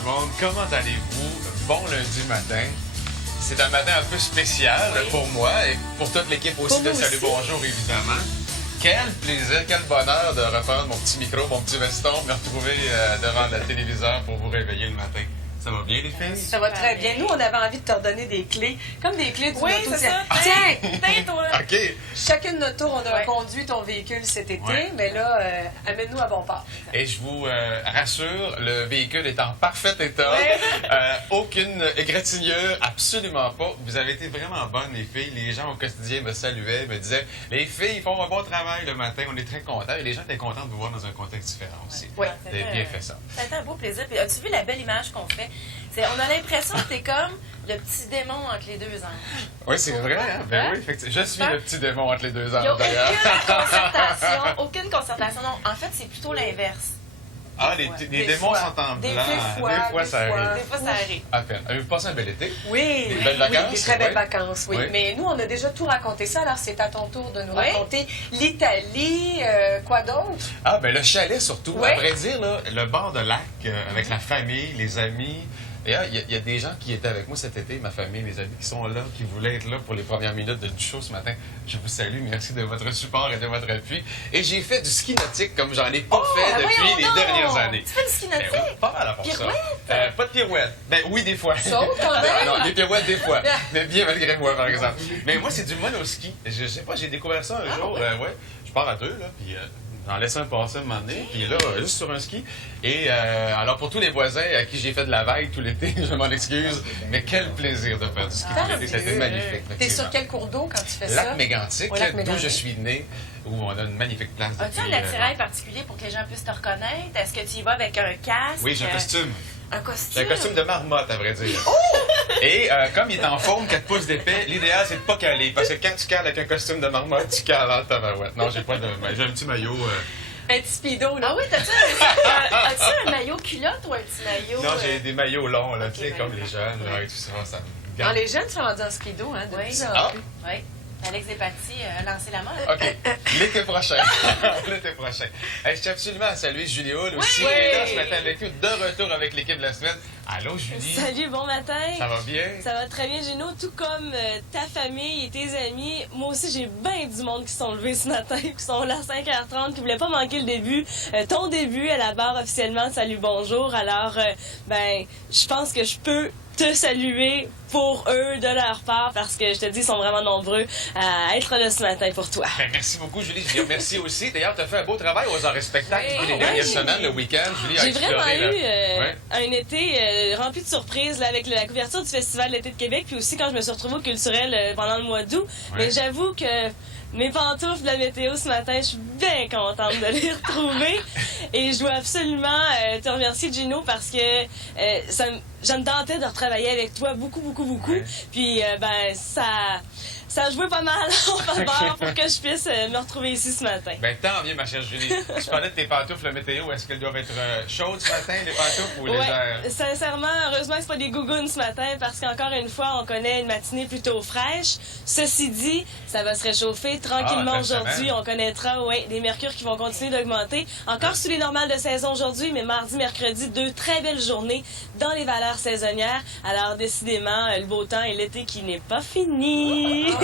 le monde, comment allez-vous? Bon lundi matin. C'est un matin un peu spécial pour moi et pour toute l'équipe aussi de Salut Bonjour, évidemment. Quel plaisir, quel bonheur de reprendre mon petit micro, mon petit veston, me retrouver devant le téléviseur pour vous réveiller le matin. Ça va bien, les filles? Ça va très bien. Nous, on avait envie de te redonner des clés, comme des clés du oui, auto. c'est ça. Tiens, toi. OK. Chacune de notre tour, on a conduit ton véhicule cet été, mais là, amène-nous à bon port. Et je vous rassure, le véhicule est en parfait état. Aucune égratignure, absolument pas. Vous avez été vraiment bonnes, les filles. Les gens au quotidien me saluaient, me disaient « Les filles font un bon travail le matin, on est très contents. » Et les gens étaient contents de vous voir dans un contexte différent aussi. Oui. Vous avez bien fait ça. Ça a été un beau plaisir. Puis, as-tu vu la belle image qu'on fait? On a l'impression que t'es comme le petit démon entre les deux anges. Oui, c'est vrai. Hein? Ben oui, effectivement. Je suis le petit démon entre les deux Il n'y anges, a d'ailleurs. aucune concertation. Non, en fait, c'est plutôt l'inverse. Ah, les démons sont en blanc. Des fois, ça arrive. Des fois, ça arrive. À peine. Avez-vous passé un bel été? Oui, Des belles vacances? des très belles vacances, oui. Oui. Mais nous, on a déjà tout raconté ça, alors c'est à ton tour de nous raconter l'Italie, quoi d'autre? Ah, ben le chalet surtout. Oui. À vrai dire, là, le bord de lac, avec la famille, les amis. D'ailleurs, il y a des gens qui étaient avec moi cet été, ma famille, mes amis, qui sont là, qui voulaient être là pour les premières minutes du show ce matin. Je vous salue, merci de votre support et de votre appui. Et j'ai fait du ski nautique comme j'en ai pas fait depuis les dernières années. Tu fais du ski nautique? Ben oui, pas mal pour Pirouette? ça. Pas de pirouette. Ben oui, des fois. Saute quand même? Non, des pirouettes des fois. Mais bien malgré moi, par exemple. Mais moi, c'est du monoski. Je sais pas, j'ai découvert ça un jour. Ouais. Je pars à deux, là, puis... J'en laisse un passer un moment donné, puis là, juste sur un ski. Et alors, pour tous les voisins à qui j'ai fait de la vague tout l'été, je m'en excuse, mais quel plaisir de faire du ski tout l'été. C'était magnifique. T'es sur quel cours d'eau quand tu fais Lac ça? Mégantic, d'où je suis né, où on a une magnifique place. As-tu un attirail particulier pour que les gens puissent te reconnaître? Est-ce que tu y vas avec un casque? Oui, j'ai un costume. Un costume? J'ai un costume de marmotte, à vrai dire. Et comme il est en forme, 4 pouces d'épais, l'idéal, c'est de pas caler. Parce que quand tu cales avec un costume de marmotte, tu cales en tabarouette. Non, j'ai pas de... J'ai un petit maillot... Un petit speedo, là. Ah oui, t'as-tu un maillot culotte ou un petit maillot? Non, j'ai des maillots longs, là, tu sais, comme les jeunes, là, et tout ça. Ça me garde. Les jeunes sont rendus en speedo, hein, de plus en plus. Oui. Alex Despatie a lancé la mode. OK. L'été prochain. L'été prochain. Hey, je tiens absolument à saluer Julie Hull aussi, qui est là ce matin avec nous, de retour avec l'équipe de la semaine. Allô, Julie? Salut, bon matin. Ça va bien? Ça va très bien, Gino. Tout comme ta famille et tes amis, moi aussi, j'ai bien du monde qui sont levés ce matin, qui sont là à 5h30, qui voulaient pas manquer le début. Ton début à la barre officiellement de Salut Bonjour. Alors, je pense que je peux te saluer pour eux, de leur part, parce que je te dis, ils sont vraiment nombreux à être là ce matin pour toi. Ben, merci beaucoup, Julie. Je dis merci aussi. D'ailleurs, tu as fait un beau travail aux arts et spectacles les dernières semaines, le week-end. Julie a J'ai exploré, vraiment eu là. un été rempli de surprises là, avec la couverture du Festival de l'été de Québec, puis aussi quand je me suis retrouvée au culturel pendant le mois d'août. Mais j'avoue que mes pantoufles de la météo ce matin, je suis bien contente de les retrouver. Et je dois absolument te remercier, Gino, parce que je me tentais de retravailler avec toi beaucoup. Puis, ça a joué pas mal en faveur pour que je puisse me retrouver ici ce matin. Ben, tant mieux, ma chère Julie. Tu parlais de tes pantoufles, la météo. Est-ce qu'elles doivent être chaudes ce matin, les pantoufles, ou légères? Sincèrement, heureusement que c'est pas des gougounes ce matin, parce qu'encore une fois, on connaît une matinée plutôt fraîche. Ceci dit, ça va se réchauffer tranquillement aujourd'hui. On connaîtra, des mercures qui vont continuer d'augmenter. Encore sous les normales de saison aujourd'hui, mais mardi, mercredi, 2 très belles journées dans les valeurs saisonnières. Alors, décidément, le beau temps et l'été qui n'est pas fini.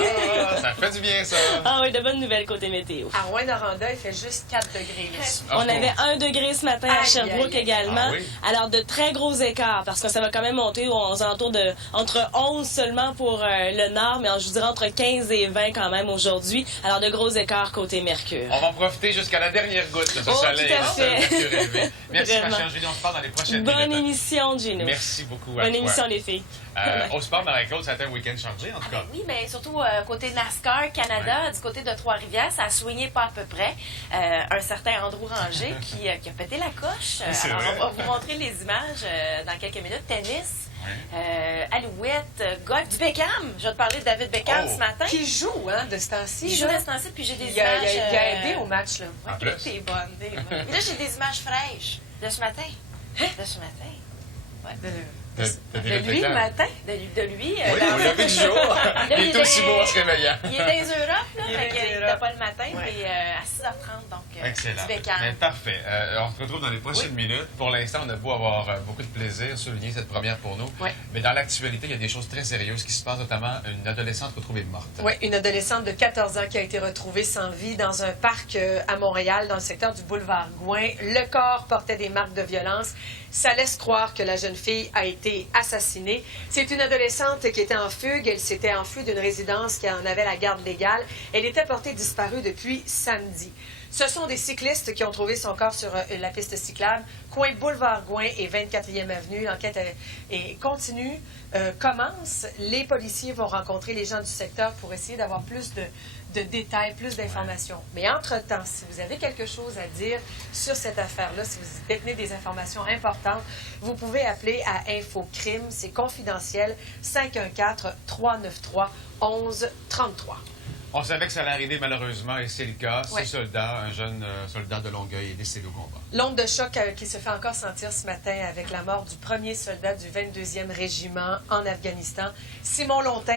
Ça fait du bien, ça. Ah oui, de bonnes nouvelles côté météo. À Rouyn-Noranda, il fait juste 4 degrés. On avait 1 degré ce matin à Sherbrooke également. Alors, de très gros écarts, parce que ça va quand même monter aux alentours de entre 11 seulement pour le nord, mais je vous dirais entre 15 et 20 quand même aujourd'hui. Alors, de gros écarts côté Mercure. On va en profiter jusqu'à la dernière goutte de ce soleil. Tout à fait. Mercure élevé. Merci, Vraiment. ma chère Julie. On se parle dans les prochaines Bonne minutes. émission, Gino. Merci beaucoup à Bonne toi. émission, les filles. On se parle dans la Claude, ça a été un week-end chargé, en tout cas. Oui, mais surtout côté NASCAR Canada, du côté de Trois-Rivières, ça a soigné pas à peu près. Un certain Andrew Ranger qui a pété la coche. Alors, on va vous montrer les images dans quelques minutes. Tennis, Alouette, golf, du Beckham. Je vais te parler de David Beckham ce matin. Qui joue, de ce temps-ci. Il joue de ce temps-ci, puis j'ai des il a images... Il a aidé au match, là. En plus. T'es bonne, t'es bonne. Mais là, j'ai des images fraîches de ce matin. De ce matin. T'as des De lui, le réflecteurs? matin? De lui. Oui, au lever du jour. Il est aussi beau en se réveillant. Il est dans les Europes, là. Il est Fait dans qu'il les était Europes. pas le matin, Ouais. puis à 6h30, donc Excellent. petit bécane. Mais parfait. On se retrouve dans les prochaines minutes. Pour l'instant, on a beau avoir beaucoup de plaisir, souligner cette première pour nous. Ouais. Mais dans l'actualité, il y a des choses très sérieuses qui se passent, notamment une adolescente retrouvée morte. Oui, une adolescente de 14 ans qui a été retrouvée sans vie dans un parc à Montréal, dans le secteur du boulevard Gouin. Le corps portait des marques de violence. Ça laisse croire que la jeune fille a été assassinée. C'est une adolescente qui était en fugue. Elle s'était enfuie d'une résidence qui en avait la garde légale. Elle était portée disparue depuis samedi. Ce sont des cyclistes qui ont trouvé son corps sur la piste cyclable, coin Boulevard Gouin et 24e Avenue. L'enquête continue, commence. Les policiers vont rencontrer les gens du secteur pour essayer d'avoir plus de détails, plus d'informations. Mais entre-temps, si vous avez quelque chose à dire sur cette affaire-là, si vous détenez des informations importantes, vous pouvez appeler à Infocrime. C'est confidentiel, 514-393-1133. On savait que ça allait arriver malheureusement, et c'est le cas. Ouais. Ce soldat, un jeune soldat de Longueuil, est décédé au combat. L'onde de choc qui se fait encore sentir ce matin avec la mort du premier soldat du 22e régiment en Afghanistan. Simon Lontin